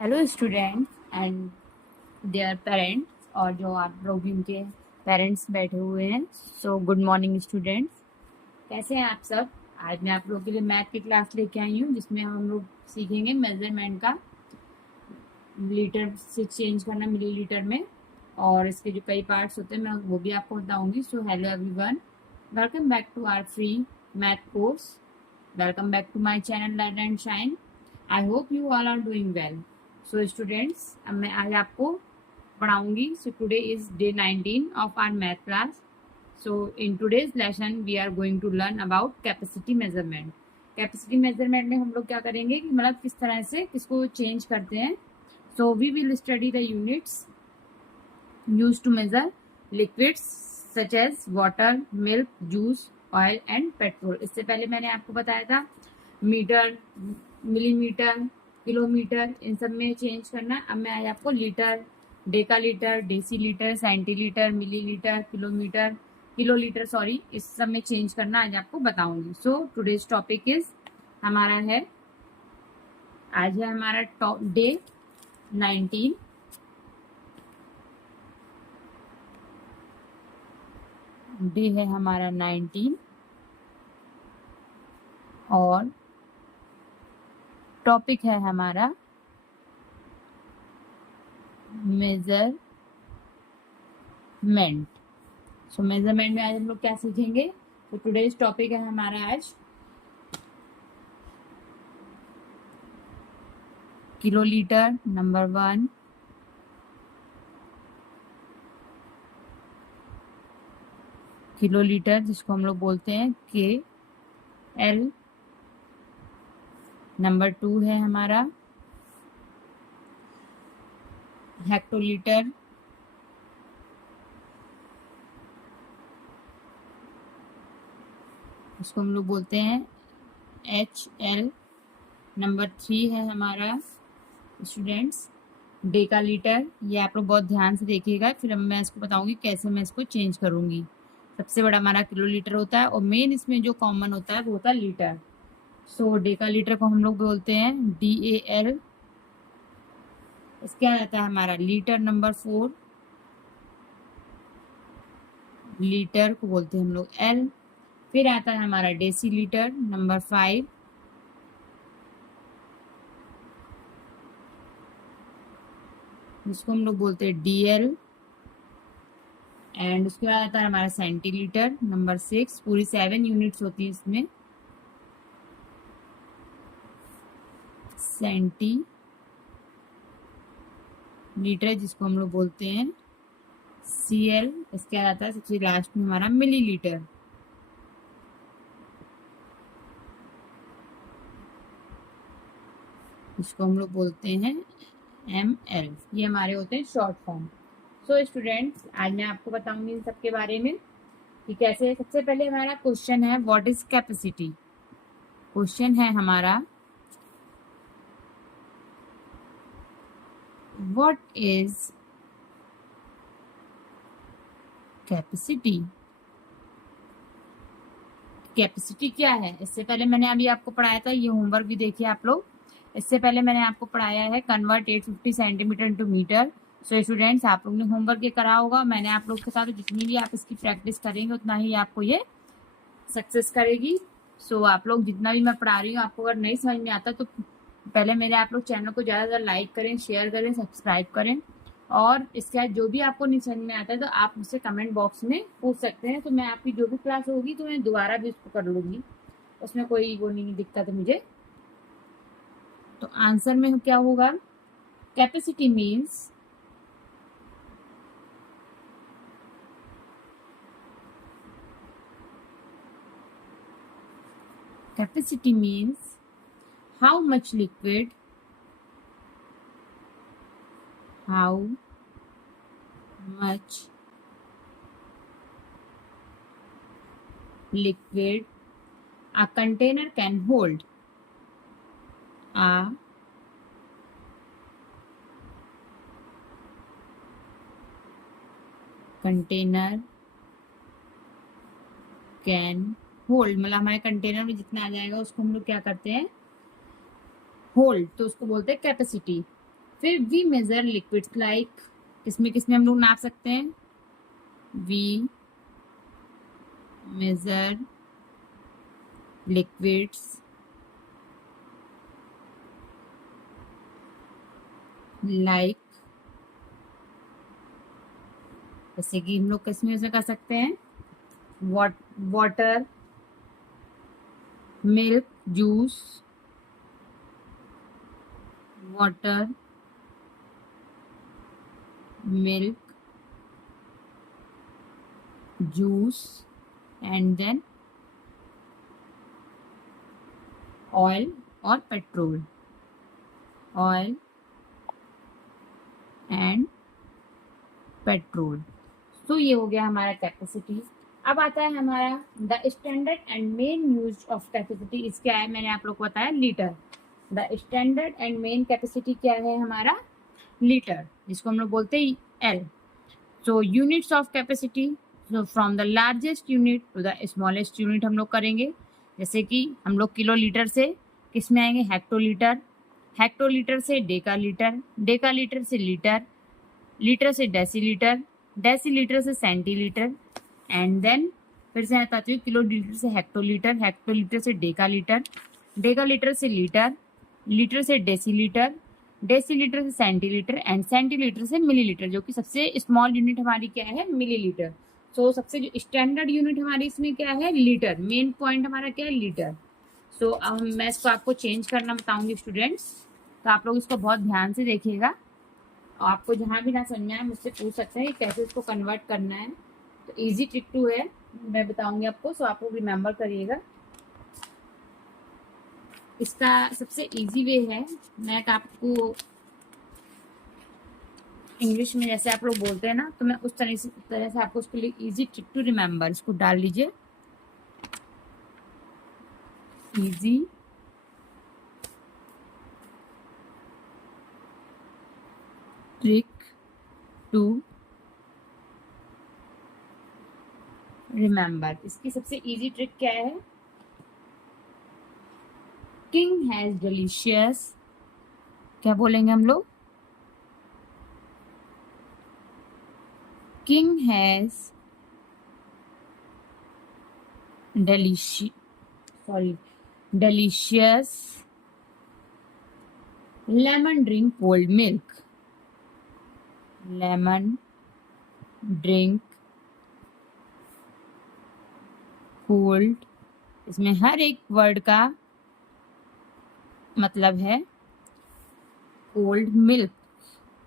Hello students and their parents और जो आप लोग भी उनके पेरेंट्स बैठे हुए हैं। सो गुड मॉर्निंग स्टूडेंट्स, कैसे हैं आप सब। आज मैं आप लोगों के लिए मैथ की क्लास लेके आई हूँ जिसमें हम लोग सीखेंगे मेजरमेंट का, लीटर से चेंज करना मिलीलीटर में, और इसके जो कई पार्ट्स होते हैं मैं वो भी आपको बताऊंगी। So hello everyone, welcome back to our free math course. Welcome back to my channel learn and shine. I hope you all are doing well. So students, अब मैं आज आपको पढ़ाऊंगी। So today is day 19 of our math class. So in today's lesson we are going to learn about capacity measurement. Capacity measurement में हम लोग क्या करेंगे कि मतलब किस तरह से किसको चेंज करते हैं। So we will study the units used to measure liquids such as water, milk, juice, oil and petrol। इससे पहले मैंने आपको बताया था मीटर, मिलीमीटर, किलोमीटर, इन सब में चेंज करना। अब मैं आज आपको litre, decalitre, decilitre, centilitre, millilitre, kilometre, kilolitre sorry, इस सब में चेंज करना आज आपको बताऊंगी। सो टुडेज टॉपिक इज हमारा है, आज है हमारा डे 19। डे है हमारा 19 और टॉपिक है हमारा मेजरमेंट। सो मेजरमेंट में आज हम लोग क्या सीखेंगे। तो टुडेज टॉपिक है हमारा आज किलोलीटर नंबर 1, किलोलीटर जिसको हम लोग बोलते हैं KL। नंबर 2 है हमारा हेक्टोलीटर। उसको हम लोग बोलते हैं HL। नंबर 3 है हमारा स्टूडेंट्स डेकालीटर। ये आप लोग बहुत ध्यान से देखिएगा, फिर मैं इसको बताऊंगी कैसे मैं इसको चेंज करूंगी। सबसे बड़ा हमारा किलोलीटर होता है और मेन इसमें जो कॉमन होता है वो होता है लीटर। सो डेकालीटर को हम लोग बोलते हैं DAL। इसके बाद आता है हमारा लीटर नंबर 4, लीटर को बोलते हैं हम लोग L। फिर आता है हमारा डेसीलीटर नंबर 5, जिसको हम लोग बोलते हैं DL। एंड उसके बाद आता है हमारा सेंटीलीटर नंबर 6। पूरी 7 यूनिट्स होती है इसमें। सेंटीलीटर जिसको हम लोग बोलते हैं CL। इसके बाद आता है सबसे लास्ट में हमारा मिलीलीटर। इसको हम लोग बोलते हैं ML। ये हमारे होते हैं शॉर्ट फॉर्म। सो स्टूडेंट्स, आज मैं आपको बताऊंगी इन सब के बारे में कि कैसे। सबसे पहले हमारा क्वेश्चन है व्हाट इज कैपेसिटी। क्वेश्चन है हमारा व्हाट इज कैपेसिटी। कैपेसिटी क्या है। इससे पहले मैंने अभी आपको पढ़ाया था, ये होमवर्क भी देखिए आप लोग। इससे पहले मैंने आपको पढ़ाया है convert 850 centimetre into metre. So students, आप लोग ने होमवर्क ये करा होगा। मैंने आप लोग के साथ जितनी भी आप इसकी प्रैक्टिस करेंगे उतना ही आपको ये सक्सेस करेगी। सो आप लोग जितना भी मैं पढ़ा रही हूँ, आपको अगर नहीं समझ में आता तो पहले मेरे आप लोग चैनल को ज़्यादा से ज़्यादा लाइक करें, शेयर करें, सब्सक्राइब करें। और इसके बाद जो भी आपको नहीं समझ में आता है तो आप मुझसे कमेंट बॉक्स में पूछ सकते हैं। तो मैं आपकी जो भी क्लास होगी तो मैं दोबारा भी उसको कर लूँगी, उसमें कोई वो नहीं दिक्कत है मुझे। तो आंसर में क्या होगा, capacity means capacity means how much liquid a container can hold. A container can hold, मतलब हमारे कंटेनर में जितना आ जाएगा उसको हम लोग क्या करते हैं, होल्ड, तो उसको बोलते हैं कैपेसिटी। फिर वी मेजर लिक्विड्स लाइक, किसमें हम लोग नाप सकते हैं, वी मेजर लिक्विड्स लाइक, जैसे कि हम लोग किसमें से कर सकते हैं, water, milk, juice, water, milk, juice, and then oil और पेट्रोल, ऑयल एंड पेट्रोल। तो ये हो गया हमारा कैपेसिटी। अब आता है हमारा the standard and main use of capacity. इस क्या है, मैंने आप लोग को बताया litre. The standard and main capacity क्या है हमारा, लीटर, जिसको हम लोग बोलते हैं L. So units of capacity, so from the largest unit to the smallest unit हम लोग करेंगे। जैसे कि हम लोग किलो लीटर से किस में आएंगे, हेक्टोलीटर, हेक्टोलीटर से डेकालीटर, डेकालीटर से लीटर, लीटर से डेसीलीटर, डेसीलीटर से सेंटीलीटर, एंड देन फिर से बताती हूँ, किलो लीटर से हेक्टोलीटर, हेक्टोलीटर से डेकालीटर, डेकालीटर से लीटर, लीटर से डेसीलीटर, डेसीलीटर से सेंटीलीटर, एंड सेंटीलीटर से मिलीलीटर, जो कि सबसे स्मॉल यूनिट हमारी क्या है, मिलीलीटर। सो सबसे जो स्टैंडर्ड यूनिट हमारी इसमें क्या है, लीटर। मेन पॉइंट हमारा क्या है, लीटर। सो अब मैं इसको आपको चेंज करना बताऊंगी स्टूडेंट्स, तो आप लोग इसको बहुत ध्यान से देखिएगा। आपको जहाँ भी ना समझ में आए मुझसे पूछ सकते हैं कि कैसे इसको कन्वर्ट करना है। तो इजी ट्रिक 2 है, मैं बताऊंगी आपको, सो आप लोग रिमेंबर करिएगा। इसका सबसे इजी वे है, मैं आपको इंग्लिश में जैसे आप लोग बोलते हैं ना, तो मैं उस तरह से आपको उसके लिए इजी ट्रिक टू रिमेंबर, इसको डाल लीजिए, इजी ट्रिक टू रिमेंबर। इसकी सबसे इजी ट्रिक क्या है, किंग हैज डिलीशियस, क्या बोलेंगे हम लोग, king has delicious lemon drink cold milk, lemon drink cold, इसमें हर एक वर्ड का मतलब है कोल्ड मिल्क,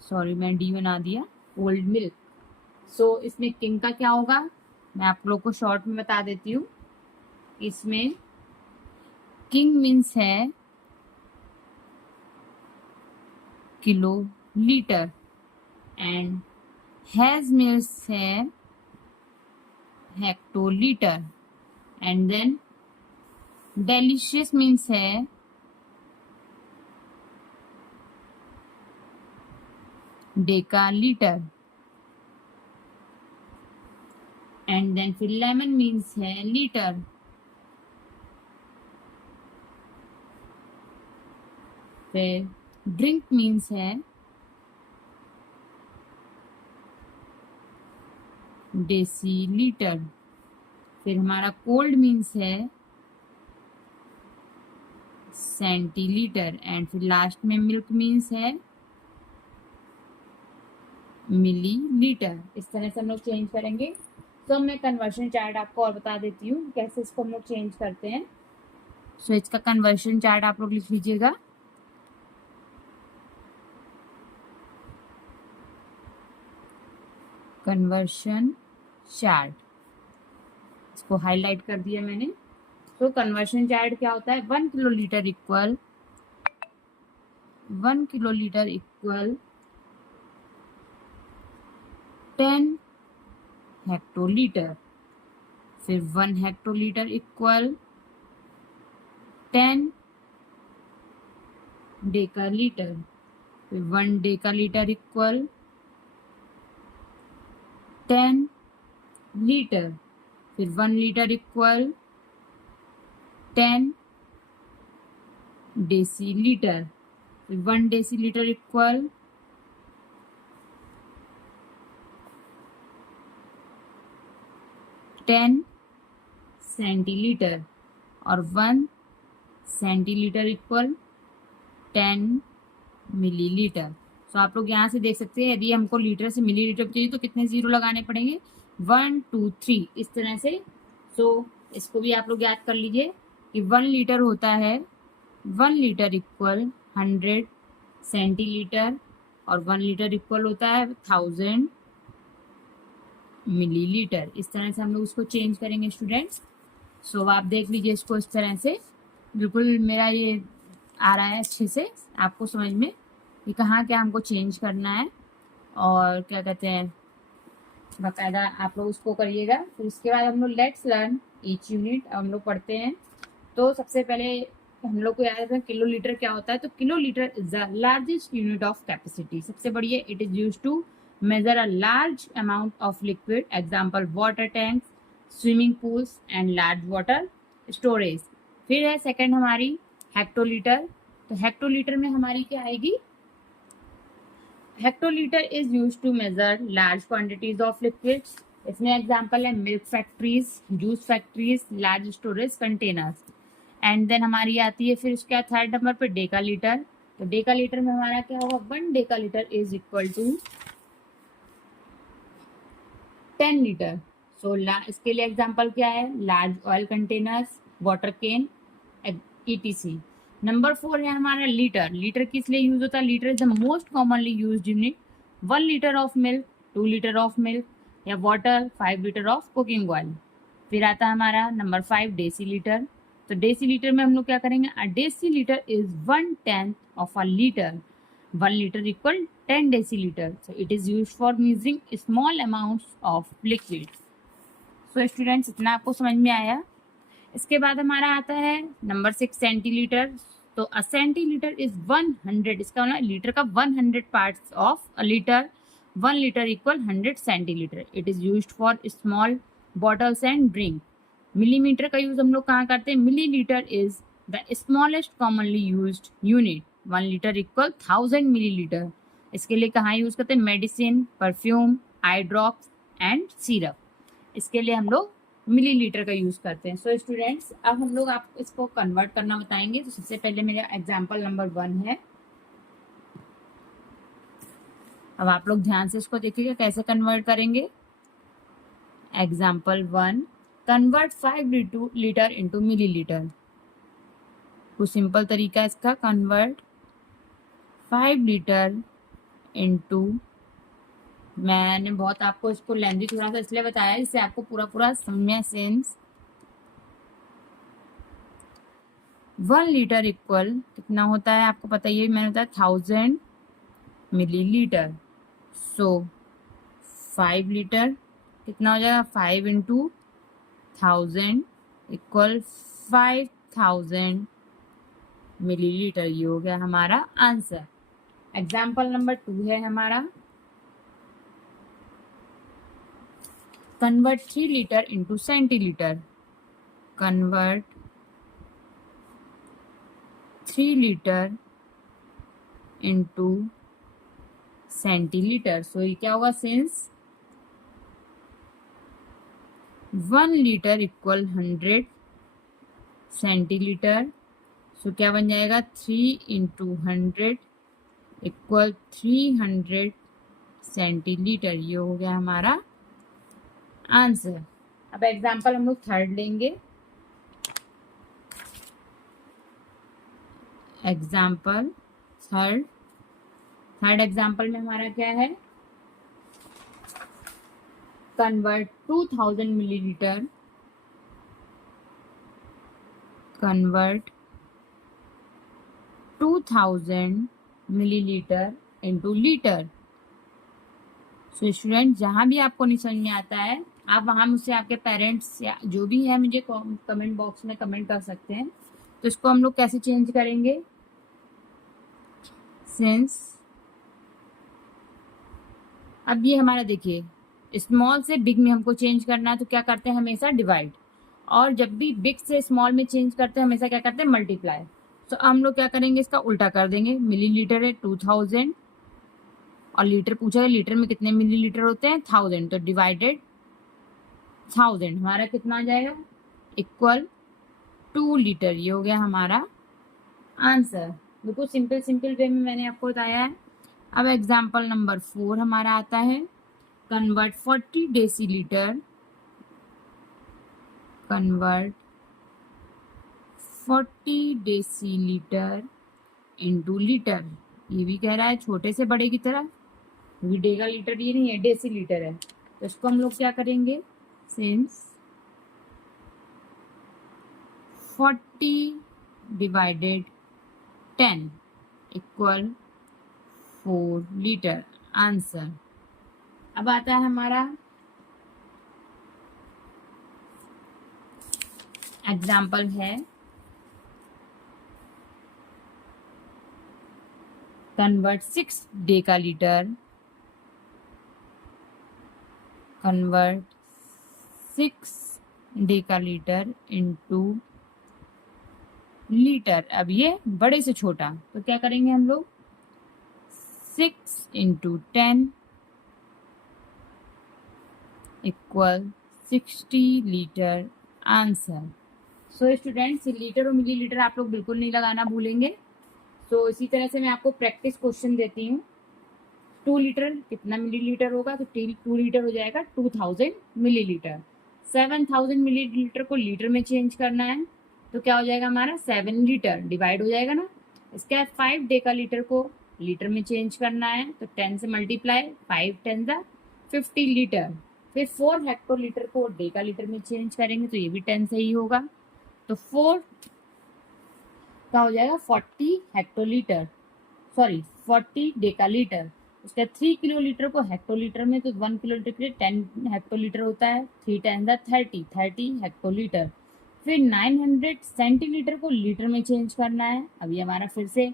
सॉरी मैं डी बना दिया, कोल्ड मिल्क। सो इसमें किंग का क्या होगा, मैं आप लोग को शॉर्ट में बता देती हूँ। इसमें किंग मीन्स है kilo litre, and has means है hectolitre, and then delicious means है डेकालीटर, एंड देन फिर लेमन मीन्स है लीटर, फिर ड्रिंक मीन्स है डेसीलीटर, फिर हमारा कोल्ड मीन्स है सेंटीलीटर, एंड फिर लास्ट में मिल्क मीन्स है मिलीलीटर। इस तरह से हम लोग चेंज करेंगे। तो मैं कन्वर्शन चार्ट आपको और बता देती हूँ कैसे इसको हम लोग चेंज करते हैं। सो इसका कन्वर्शन चार्ट आप लोग लिख लीजिएगा। कन्वर्शन चार्ट, इसको हाईलाइट कर दिया मैंने। तो कन्वर्शन चार्ट क्या होता है, 1 kilolitre equal 1 kilolitre equal 10 hectolitre, फिर 1 हेक्टोलीटर इक्वल 10 डेकालीटर, फिर 1 डेकालीटर इक्वल 10 लीटर, फिर 1 लीटर इक्वल 10 डेसीलीटर, फिर 1 डेसीलीटर इक्वल 10 सेंटीलीटर और 1 सेंटीलीटर इक्वल 10 मिलीलीटर। तो आप लोग यहाँ से देख सकते हैं, यदि हमको लीटर से मिलीलीटर चाहिए तो कितने जीरो लगाने पड़ेंगे, 1 2 3 इस तरह से। सो इसको भी आप लोग याद कर लीजिए कि 1 लीटर होता है, 1 लीटर इक्वल 100 सेंटीलीटर और 1 लीटर इक्वल होता है 1000 मिलीलीटर। इस तरह से हम लोग इसको चेंज करेंगे स्टूडेंट्स। सो आप देख लीजिए इसको इस तरह से, बिल्कुल मेरा ये आ रहा है अच्छे से आपको समझ में कि कहाँ क्या हमको चेंज करना है और क्या कहते हैं, बाकायदा आप लोग उसको करिएगा। फिर इसके बाद हम लोग लेट्स लर्न ईच यूनिट हम लोग पढ़ते हैं। तो सबसे पहले हम लोग को याद रखना किलो लीटर क्या होता है। तो kilolitre is the largest unit of capacity. सबसे बड़ी है, it is use to measure a large amount of liquid, example water tanks, swimming pools and large water storage. फिर है सेकंड हमारी हेक्टोलीटर। तो हेक्टोलीटर में हमारी क्या आएगी, hectolitre is use to measure large quantities of liquids. इसमें example है milk factories, juice factories, large storage containers. And then हमारी आती है फिर उसके बाद थर्ड नंबर पे डेका लीटर। तो डेका लीटर में हमारा क्या होगा, 1 decalitre is equal to 10 litre. So इसके लिए एग्जांपल क्या है, large oil containers, water can, ETC. Number 4 है हमारा लीटर। लीटर किस लिए यूज होता है, litre is the most commonly used unit. 1 litre of milk, 2 litre of milk या water, 5 litre of cooking oil. फिर आता है हमारा नंबर 5 डेसी लीटर। तो डेसी लीटर में हम लोग क्या करेंगे, a decilitre is 1/10 of a litre. 1 litre equal 10 decilitre. So it is use for measuring small amounts of liquid. So students इतना आपको समझ में आया। इसके बाद हमारा आता है नंबर 6 सेंटीलीटर। तो अ सेंटीलीटर इज 100, इसका मतलब लीटर का 100 parts of a litre. 1 litre equal 100 centilitre. It is used for small bottles and drink. Millimetre का यूज हम लोग कहाँ करते हैं, millilitre is the smallest commonly used unit. 1 litre equal 1000 millilitre. इसके लिए कहाँ यूज करते हैं, medicine, perfume, eye drops and syrup. इसके लिए हम लोग मिलीलीटर का यूज करते हैं। सो स्टूडेंट्स अब हम लोग आपको इसको कन्वर्ट करना बताएंगे। तो सबसे पहले मेरा एग्जाम्पल नंबर 1 है। अब आप लोग ध्यान से इसको देखिएगा कैसे कन्वर्ट करेंगे। Example 1, convert 5 litre into millilitre. कुछ सिंपल तरीका है इसका, कन्वर्ट 5 लीटर इंटू, मैंने बहुत आपको इसको लेंदी थोड़ा सा इसलिए बताया जिससे आपको पूरा पूरा समझ सेंस। 1 लीटर इक्वल कितना होता है आपको पता ही है, मैंने बताया 1000 मिलीलीटर। सो 5 लीटर कितना हो जाएगा, 5 इंटू 1000 इक्वल 5000 मिलीलीटर। ये हो गया हमारा आंसर। एग्जाम्पल नंबर 2 है हमारा, convert 3 litre into centilitre. Convert 3 litre into centilitre. So ये क्या होगा, since 1 litre equal 100 centilitre. So क्या बन जाएगा, 3 इंटू 100 इक्वल 300 सेंटीलीटर। ये हो गया हमारा आंसर। अब एग्जाम्पल हम लोग थर्ड लेंगे। एग्जाम्पल थर्ड एग्जाम्पल में हमारा क्या है, convert 2000 millilitre, convert 2000 millilitre into litre. So student जहाँ भी आपको नहीं समझ में आता है आप वहाँ मुझसे आपके पेरेंट्स या जो भी है मुझे कमेंट बॉक्स में कमेंट कर सकते हैं। तो इसको हम लोग कैसे चेंज करेंगे, सिंस अब ये हमारा देखिए स्मॉल से बिग में हमको चेंज करना है तो क्या करते हैं हमेशा डिवाइड, और जब भी बिग से स्मॉल में चेंज करते हैं हमेशा क्या करते हैं मल्टीप्लाई। तो हम लोग क्या करेंगे इसका उल्टा कर देंगे। मिलीलीटर है 2000 और लीटर पूछा है लीटर में कितने मिलीलीटर होते हैं 1000, तो डिवाइडेड 1000 हमारा कितना आ जाएगा, इक्वल 2 लीटर। ये हो गया हमारा आंसर। बिल्कुल सिंपल सिंपल वे में मैंने आपको बताया है। अब एग्जाम्पल नंबर 4 हमारा आता है, convert 40 decilitre, convert 40 decilitre into litre. ये भी कह रहा है छोटे से बड़े की तरह, क्योंकि डेगा लीटर ये नहीं है, डेसीलीटर है। तो इसको हम लोग क्या करेंगे, since 40 divided 10 equal 4 litre answer. अब आता है हमारा एग्जाम्पल है, convert 6 Deka litre, convert 6 Deka litre into litre. अब ये बड़े से छोटा, तो क्या करेंगे हम लोग, 6 into 10 equal 60 litre answer. So students, litre और मिलीलीटर आप लोग बिल्कुल नहीं लगाना भूलेंगे। सो इसी तरह से मैं आपको प्रैक्टिस क्वेश्चन देती हूँ। 2 लीटर कितना मिलीलीटर होगा, तो 2 लीटर हो जाएगा 2000 मिलीलीटर। 7000 मिलीलीटर को लीटर में चेंज करना है, तो क्या हो जाएगा हमारा 7 लीटर, डिवाइड हो जाएगा ना। इसके बाद 5 डेका लीटर को लीटर में चेंज करना है, तो 10 से मल्टीप्लाई, 5 10 50 लीटर। फिर 4 हेक्टोलीटर को डेका लीटर में चेंज करेंगे, तो ये भी 10 से ही होगा। तो 4 का हो जाएगा 40 हेक्टोलीटर, सॉरी 40 डेका लीटर। उसके 3 किलोलीटर को हेक्टोलीटर में, तो 1 किलोलीटर के लिए 10 हेक्टोलीटर होता है। 3 10 30 हेक्टोलीटर। फिर 900 सेंटीलीटर को लीटर में चेंज करना है। अब ये हमारा फिर से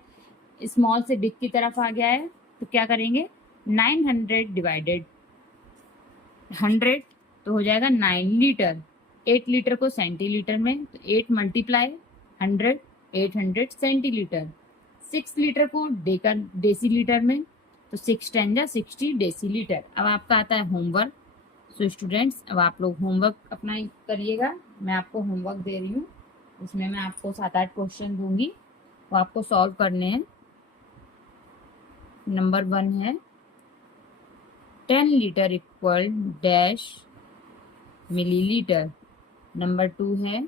स्मॉल से बिग की तरफ आ गया है, तो क्या करेंगे, 900 डिवाइडेड 100, तो हो जाएगा 9 लीटर। 8 लीटर को सेंटीलीटर में, तो 8 मल्टीप्लाई 100, 800 सेंटीलीटर। 6 लीटर को डेसीलीटर में, तो 6 10 60 डेसीलीटर। अब आपका आता है होमवर्क। सो स्टूडेंट्स, अब आप लोग होमवर्क अपना करिएगा। मैं आपको होमवर्क दे रही हूँ, उसमें मैं आपको 7-8 क्वेश्चन दूंगी, वो आपको सॉल्व करने हैं। नंबर 1 है 10 litre equal dash millilitre. Number 2 है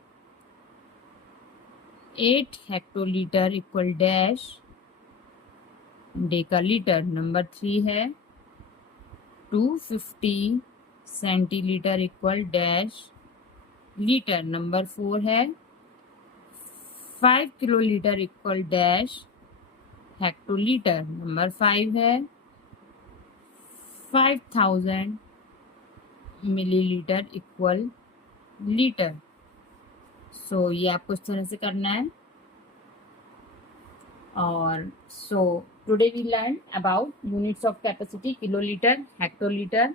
8 hectolitre equal dash decalitre. Number 3 है 250 centilitre equal dash litre. Number 4 है 5 kilolitre equal dash hectolitre. Number 5 है 5000 मिलीलीटर इक्वल लीटर। सो ये आपको इस तरह से करना है। और so today we learn about units of capacity, kilolitre, hectolitre,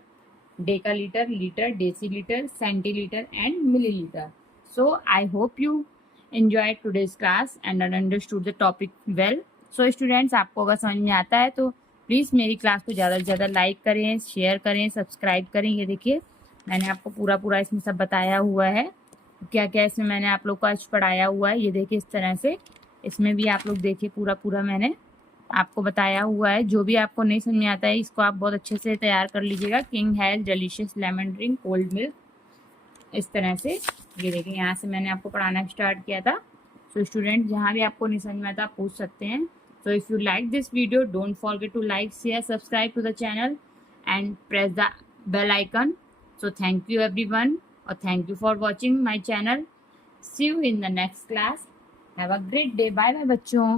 decalitre, litre, decilitre, centilitre and millilitre. So I hope you enjoyed today's class and understood the topic well. So students, आपको अगर समझ में आता है तो प्लीज़ मेरी class को ज़्यादा से ज़्यादा लाइक करें, शेयर करें, सब्सक्राइब करें। ये देखिए मैंने आपको पूरा इसमें सब बताया हुआ है, क्या क्या इसमें मैंने आप लोग को आज पढ़ाया हुआ है। ये देखिए इस तरह से इसमें भी आप लोग देखिए पूरा मैंने आपको बताया हुआ है। जो भी आपको नहीं समझ में आता है इसको आप बहुत अच्छे से तैयार कर लीजिएगा। King has delicious lemon drink cold milk, इस तरह से। ये देखिए यहाँ से मैंने आपको पढ़ाना स्टार्ट किया था। सो स्टूडेंट, जहाँ भी आपको नहीं समझ में आता आप पूछ सकते हैं। So if you like this video, don't forget to like, share, subscribe to the channel and press the bell icon. So thank you everyone, or thank you for watching my channel. See you in the next class. Have a great day. Bye bye बच्चों.